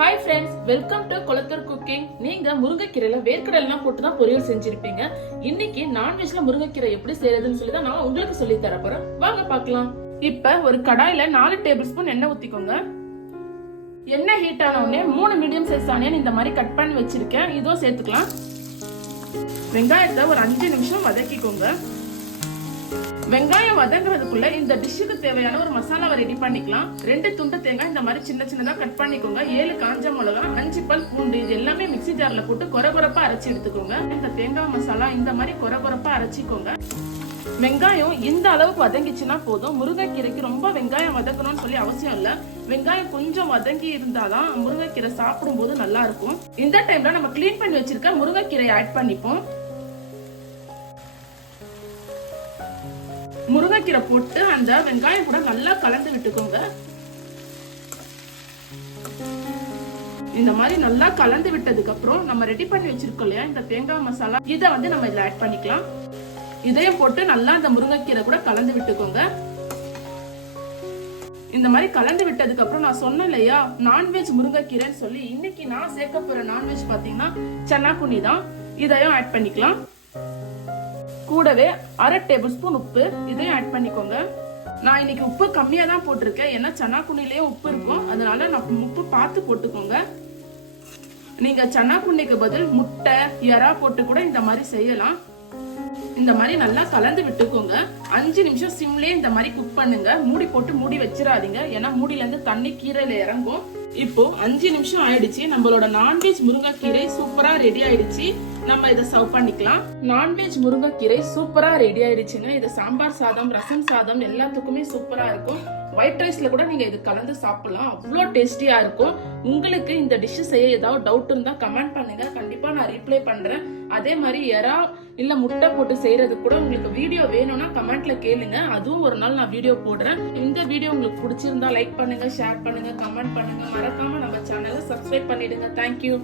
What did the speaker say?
Hi friends, welcome to Kolathur cooking. நீங்க முருங்கைக்கீரையில வேர்க்கடலாம் போட்டு தான் பொரியல் செஞ்சிருப்பீங்க. இன்னைக்கு நான்வெஜ்ல முருங்கைக்கீரை எப்படி செய்யறதுன்னு சொல்லி தான் நான் உங்களுக்கு சொல்லி தர போறேன். வாங்க பார்க்கலாம். இப்ப ஒரு கடாயில 4 டேபிள் ஸ்பூன் எண்ணெய் ஊத்திக்கோங்க. எண்ணெய் ஹீட் ஆன உடனே 3 மீடியம் சைஸ் ஆனியன் இந்த மாதிரி கட் பண்ணி வச்சிருக்கேன், இதுவும் சேர்த்துக்கலாம். வெங்காயத்தை ஒரு 5 நிமிஷம் வதக்கிக்கோங்க. வெங்காயம் வதங்குறதுக்குள்ள இந்த டிஷ்ஷுக்கு தேவையான ஒரு மசாலாவை ரெடி பண்ணிக்கலாம். 2 துண்டு தேங்காய் இந்த மாதிரி சின்ன சின்னதா கட் பண்ணிக்கோங்க. 7 காஞ்ச மிளகா, 5 பல் பூண்டு, இது எல்லாமே மிக்ஸி ஜார்ல போட்டு கொரகொரப்பா அரைச்சி எடுத்துக்கோங்க. இந்த தேங்காய் மசாலா இந்த மாதிரி கொரகொரப்பா அரைச்சிக்கோங்க. வெங்காயம் இந்த அளவுக்கு வதங்கிச்சுன்னா போதும். முருங்கைக்கீரைக்கு ரொம்ப வெங்காயம் வதக்கணும்னு சொல்லி அவசியம் இல்ல. வெங்காயம் கொஞ்சம் வதங்கி இருந்தாதான் முருங்கைக்கீரை சாப்பிடும் போது நல்லா இருக்கும். இந்த டைம்ல நம்ம கிளீன் பண்ணி வச்சிருக்க முருங்கைக்கீரை ஆட் பண்ணிப்போம். முருங்கைக்கீரை போட்டு அந்த வெங்காயம் கூட நல்லா கலந்து விட்டுக்கோங்க. இந்த மாதிரி நல்லா கலந்து விட்டதுக்கு அப்புறம் நம்ம ரெடி பண்ணி வச்சிருக்கோம் இல்லையா இந்த தேங்காய் மசாலா, இதை நம்ம இதுல ஆட் பண்ணிக்கலாம். இதையும் போட்டு நல்லா அந்த முருங்கைக்கீரை கூட கலந்து விட்டுக்கோங்க. இந்த மாதிரி கலந்து விட்டதுக்கு அப்புறம் நான் சொன்னேன் இல்லையா நான்வெஜ் முருங்கைக்கீரைன்னு சொல்லி, இன்னைக்கு நான் சேர்க்க போற நான்வெஜ் பாத்தீங்கன்னா சன்னாக்குனி தான். இதையும் ஆட் பண்ணிக்கலாம். கூடவே 1/2 டேபிள் ஸ்பூன் உப்பு, இதையும் ஆட் பண்ணிக்கோங்க. நான் இன்னைக்கு உப்பு கம்மியா தான் போட்டிருக்கேன், ஏன்னா சன்னாக்குனிலேயே உப்பு இருக்கும், அதனால நான் உப்பு பார்த்து போட்டுக்கோங்க. நீங்க சன்னாக்குனிக்கு பதில் முட்டை, எறா போட்டு கூட இந்த மாதிரி செய்யலாம். இந்த மாதிரி நல்லா கலந்து விட்டுக்கோங்க. 5 நிமிஷம் சிம்லயே இந்த மாதிரி குக் பண்ணுங்க. மூடி போட்டு மூடி வச்சிடாதீங்க, ஏன்னா மூடில இருந்து தண்ணி கீரையில இறங்கும். இப்போ 5 நிமிஷம் ஆயிடுச்சு. நம்மளோட நான்வெஜ் முருங்கைக்கீரை சூப்பரா ரெடி ஆயிடுச்சு. நம்ம இதை சர்வ் பண்ணிக்கலாம். நான்வெஜ் முருங்கைக்கீரை சூப்பரா ரெடி ஆயிடுச்சுங்க. இது சாம்பார் சாதம், ரசம் சாதம் எல்லாத்துக்குமே சூப்பரா இருக்கும். ஒயிட் ரைஸ்ல கூட நீங்க இது கலந்து சாப்பிடலாம், அவ்வளோ டேஸ்டியா இருக்கும். உங்களுக்கு இந்த டிஷ் செய்ய ஏதாவது டவுட் இருந்தா கமெண்ட் பண்ணுங்க, கண்டிப்பா நான் ரிப்ளை பண்றேன். அதே மாதிரி எறா இல்ல முட்டை போட்டு செய்யறது கூட உங்களுக்கு வீடியோ வேணும்னா கமெண்ட்ல கேளுங்க, அதுவும் ஒரு நாள் நான் வீடியோ போடுறேன். இந்த வீடியோ உங்களுக்கு பிடிச்சிருந்தா லைக் பண்ணுங்க, ஷேர் பண்ணுங்க, கமெண்ட் பண்ணுங்க. மறக்காம நம்ம சேனலை சப்ஸ்கிரைப் பண்ணிடுங்க. தேங்க்யூ.